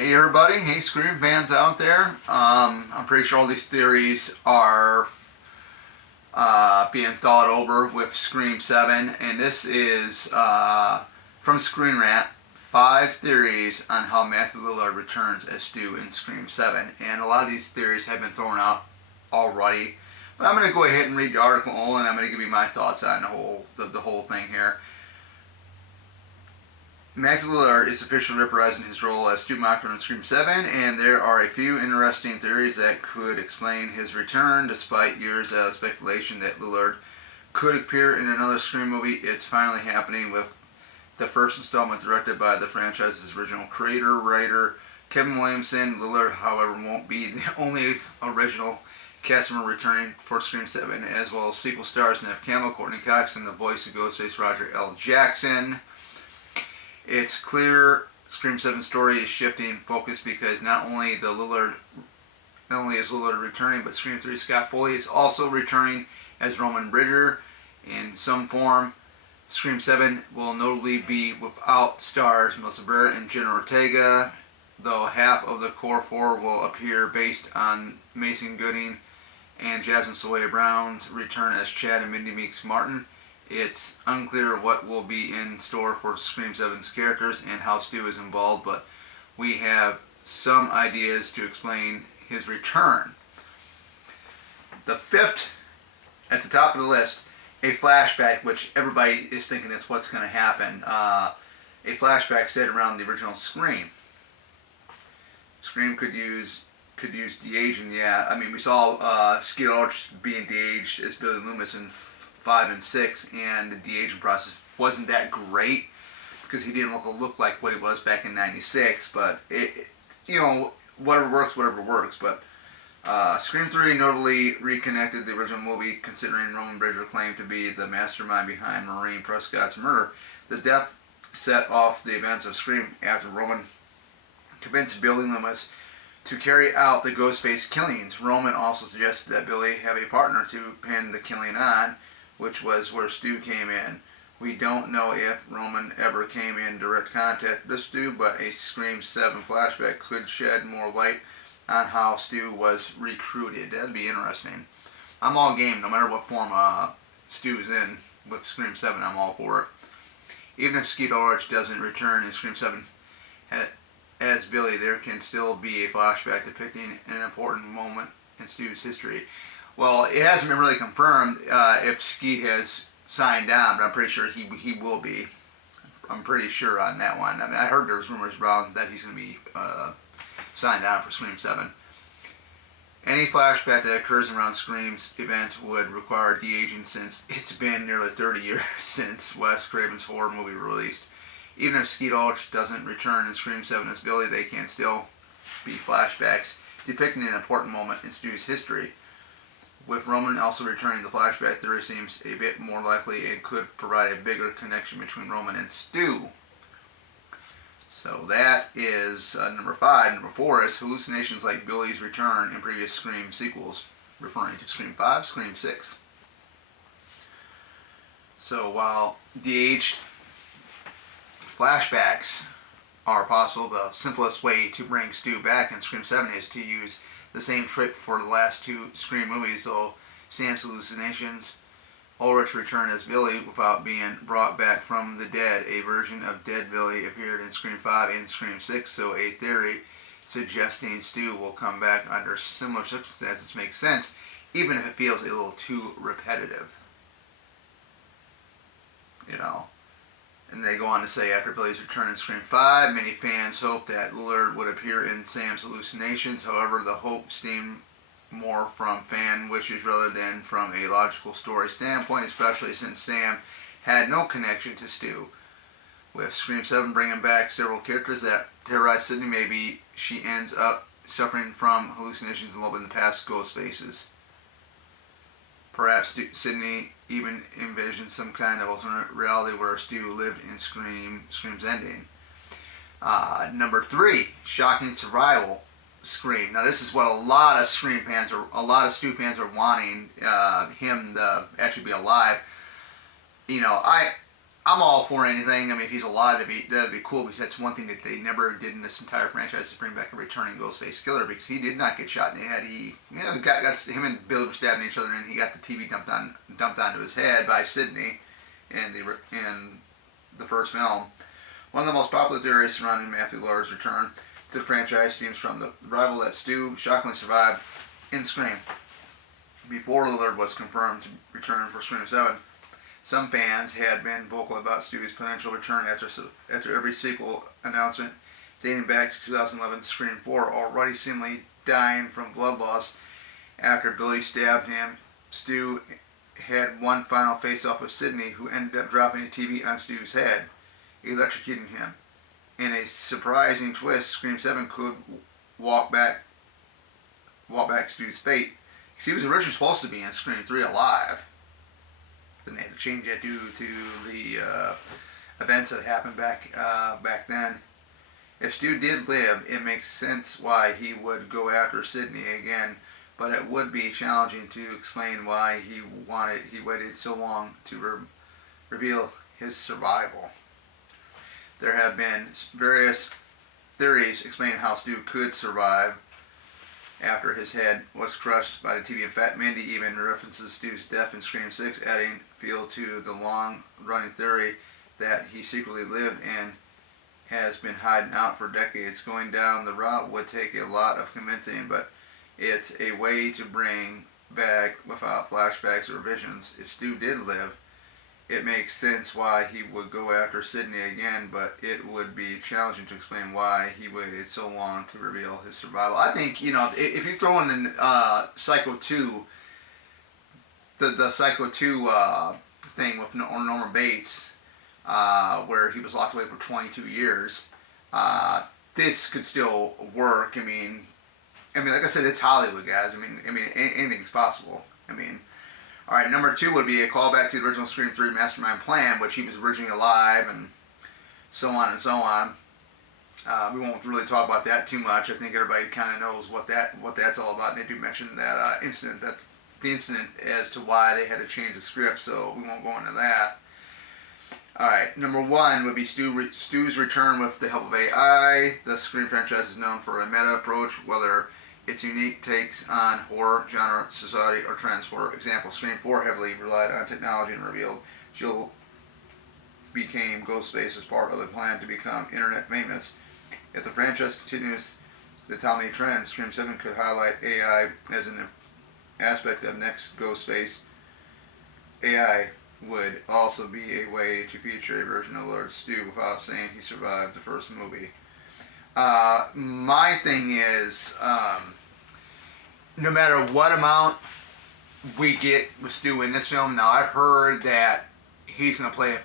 Hey everybody, hey Scream fans out there. I'm pretty sure all these theories are being thought over with Scream 7, and this is from ScreenRant, 5 theories on how Matthew Lillard returns as Stu in Scream 7. And a lot of these theories have been thrown out already, but I'm going to go ahead and read the article and I'm going to give you my thoughts on the whole thing here. Matthew Lillard is officially reprising his role as Stu Macher in Scream 7, and there are a few interesting theories that could explain his return. Despite years of speculation that Lillard could appear in another Scream movie, it's finally happening with the first installment directed by the franchise's original writer, Kevin Williamson. Lillard, however, won't be the only original cast member returning for Scream 7, as well as sequel stars Nev Campbell, Courtney Cox, and the voice of Ghostface Roger L. Jackson. It's clear Scream 7's story is shifting focus because not only is Lillard returning, but Scream 3 Scott Foley is also returning as Roman Bridger in some form. Scream 7 will notably be without stars Melissa Barrett and Jenna Ortega, though half of the core 4 will appear based on Mason Gooding and Jasmine Sawyer Brown's return as Chad and Mindy Meeks Martin. It's unclear what will be in store for Scream 7's characters and how Stu is involved, but we have some ideas to explain his return. The fifth, at the top of the list, a flashback, which everybody is thinking that's what's going to happen. A flashback set around the original Scream. Scream could use de-aging, yeah. I mean, we saw Skeet Ulrich being de-aged as Billy Loomis in 5 and 6, and the de-aging process wasn't that great because he didn't look like what he was back in '96. But whatever works. But Scream 3 notably reconnected the original movie, considering Roman Bridger claimed to be the mastermind behind Maureen Prescott's murder. The death set off the events of Scream after Roman convinced Billy Loomis to carry out the Ghostface killings. Roman also suggested that Billy have a partner to pin the killing on, which was where Stu came in. We don't know if Roman ever came in direct contact with Stu, but a Scream 7 flashback could shed more light on how Stu was recruited. That'd be interesting. I'm all game, no matter what form Stu's in with Scream 7, I'm all for it. Even if Skeet Ulrich doesn't return in Scream 7 as Billy, there can still be a flashback depicting an important moment in Stu's history. Well, it hasn't been really confirmed if Skeet has signed on, but I'm pretty sure he will be. I'm pretty sure on that one. I mean, I heard there was rumors around that he's going to be signed on for Scream 7. Any flashback that occurs around Scream's events would require de-aging, since it's been nearly 30 years since Wes Craven's horror movie released. Even if Skeet Ulrich doesn't return in Scream 7 as Billy, they can still be flashbacks depicting an important moment in Stu's history. With Roman also returning, the flashback theory seems a bit more likely and could provide a bigger connection between Roman and Stu. So that is number 5. Number 4 is hallucinations like Billy's return in previous Scream sequels, referring to Scream 5, Scream 6. So while de-aged flashbacks are possible, the simplest way to bring Stu back in Scream 7 is to use the same trick for the last 2 Scream movies, though Sam's hallucinations. Ulrich returned as Billy without being brought back from the dead. A version of Dead Billy appeared in Scream 5 and Scream 6, so a theory suggesting Stu will come back under similar circumstances makes sense, even if it feels a little too repetitive. And they go on to say, after Billy's return in Scream 5, many fans hoped that Lillard would appear in Sam's hallucinations. However, the hope stemmed more from fan wishes rather than from a logical story standpoint, especially since Sam had no connection to Stu. With Scream 7 bringing back several characters that terrorize Sydney, maybe she ends up suffering from hallucinations involving the past ghost faces. Perhaps Sydney even envisions some kind of alternate reality where Stu lived in Scream's ending. Number 3, shocking survival Scream. Now this is what a lot of Stu fans are wanting him to actually be alive. I'm all for anything. I mean, if he's alive, that'd be cool, because that's one thing that they never did in this entire franchise, is bring back a returning Ghostface killer, because he did not get shot in the head. He, got him and Billy were stabbing each other, and he got the TV dumped onto his head by Sidney in the first film. One of the most popular theories surrounding Matthew Lillard's return to the franchise stems from the revival that Stu shockingly survived in Scream. Before Lillard was confirmed to return for Scream 7, some fans had been vocal about Stu's potential return after every sequel announcement, dating back to 2011's Scream 4, already seemingly dying from blood loss after Billy stabbed him. Stu had one final face-off with Sidney, who ended up dropping a TV on Stu's head, electrocuting him. In a surprising twist, Scream 7 could walk back Stu's fate. He was originally supposed to be in Scream 3 alive. Then they had to change it due to the events that happened back then. If Stu did live, it makes sense why he would go after Sidney again, but it would be challenging to explain why he waited so long to reveal his survival. There have been various theories explaining how Stu could survive after his head was crushed by the TV. In fact, Mindy even references Stu's death in Scream 6, adding fuel to the long-running theory that he secretly lived and has been hiding out for decades. Going down the route would take a lot of convincing, but it's a way to bring back without flashbacks or visions. If Stu did live, it makes sense why he would go after Sidney again, but it would be challenging to explain why he waited so long to reveal his survival. I think, if you throw in Psycho 2, the Psycho 2 thing with Norman Bates, where he was locked away for 22 years, this could still work. I mean, like I said, it's Hollywood, guys. I mean, anything's possible. All right, number 2 would be a callback to the original Scream 3 mastermind plan, which he was originally alive, and so on and so on. We won't really talk about that too much. I think everybody kind of knows what that's all about. And they do mention that the incident as to why they had to change the script, so we won't go into that. All right, number 1 would be Stu's return with the help of AI. The Scream franchise is known for a meta approach, whether its unique takes on horror, genre, society, or trends. For example, Scream 4 heavily relied on technology and revealed Jill became Ghostface as part of the plan to become internet famous. If the franchise continues the Tommy trend, Scream 7 could highlight AI as an aspect of next Ghostface. AI would also be a way to feature a version of Lord Stu without saying he survived the first movie. My thing is, no matter what amount we get with Stu in this film, now I heard that he's going to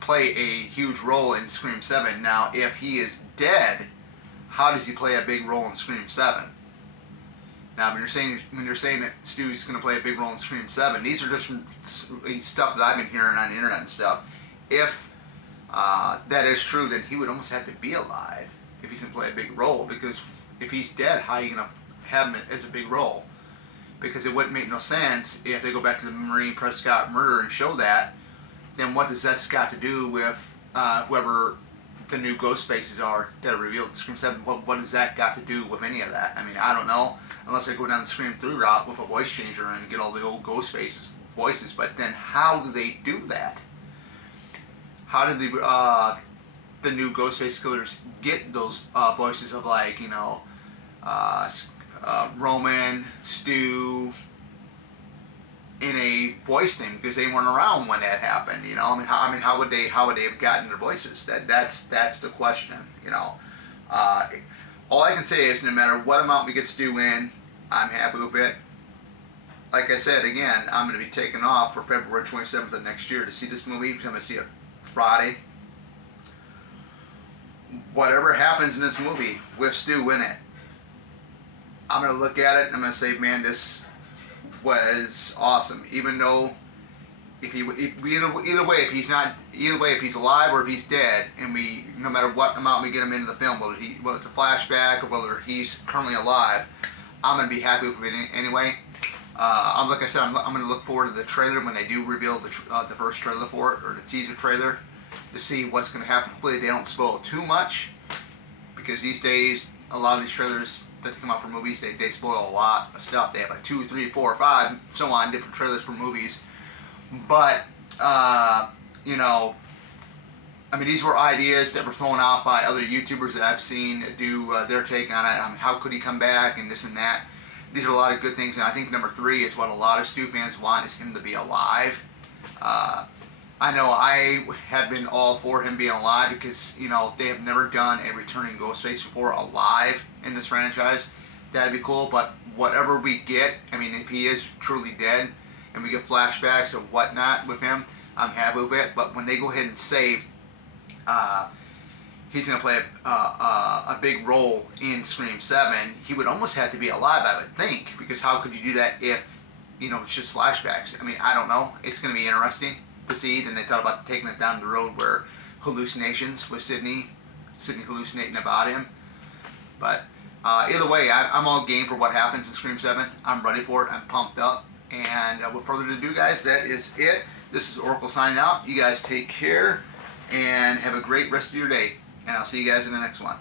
play a huge role in Scream 7. Now, if he is dead, how does he play a big role in Scream 7? Now, when you're saying that Stu's going to play a big role in Scream 7, these are just stuff that I've been hearing on the internet and stuff. If that is true, then he would almost have to be alive if he's going to play a big role, because if he's dead, how are you going to have him as a big role? Because it wouldn't make no sense if they go back to the Maureen Prescott murder and show that. Then what does that got to do with whoever the new ghost faces are that are revealed in Scream 7? What does that got to do with any of that? I don't know, unless they go down the Scream 3 route with a voice changer and get all the old ghost faces voices. But then how do they do that? How did the new Ghostface killers get those voices of, like, Roman, Stu, in a voice thing, because they weren't around when that happened. How would they have gotten their voices? That's the question. All I can say is, no matter what amount we get Stu in, I'm happy with it. Like I said, again, I'm going to be taking off for February 27th of next year to see this movie, because I'm going to see it Friday. Whatever happens in this movie with Stu in it, I'm going to look at it and I'm going to say, man, this was awesome. Even though either way, if he's alive or if he's dead, and no matter what amount we get him into the film, whether it's a flashback or whether he's currently alive, I'm going to be happy with it anyway. Like I said, I'm going to look forward to the trailer when they do reveal the first trailer for it, or the teaser trailer, to see what's going to happen. Hopefully they don't spoil too much, because these days a lot of these trailers that come out for movies, they spoil a lot of stuff. They have like 2, 3, 4, 5, so on, different trailers for movies. But you know, I mean, these were ideas that were thrown out by other YouTubers that I've seen do their take on it. How could he come back and this and that. These are a lot of good things, and I think number 3 is what a lot of Stu fans want, is him to be alive. I know I have been all for him being alive, because, you know, they have never done a returning Ghostface before alive in this franchise. That'd be cool, but whatever we get, I mean, if he is truly dead and we get flashbacks or whatnot with him, I'm happy with it. But when they go ahead and say he's going to play a big role in Scream 7, he would almost have to be alive, I would think, because how could you do that if, you know, it's just flashbacks? I mean, I don't know. It's going to be interesting to see. Then they thought about taking it down the road where hallucinations with Sidney hallucinating about him. But either way, I'm all game for what happens in Scream 7. I'm ready for it. I'm pumped up. And without further ado, guys, that is it. This is Oracle signing out. You guys take care and have a great rest of your day. And I'll see you guys in the next one.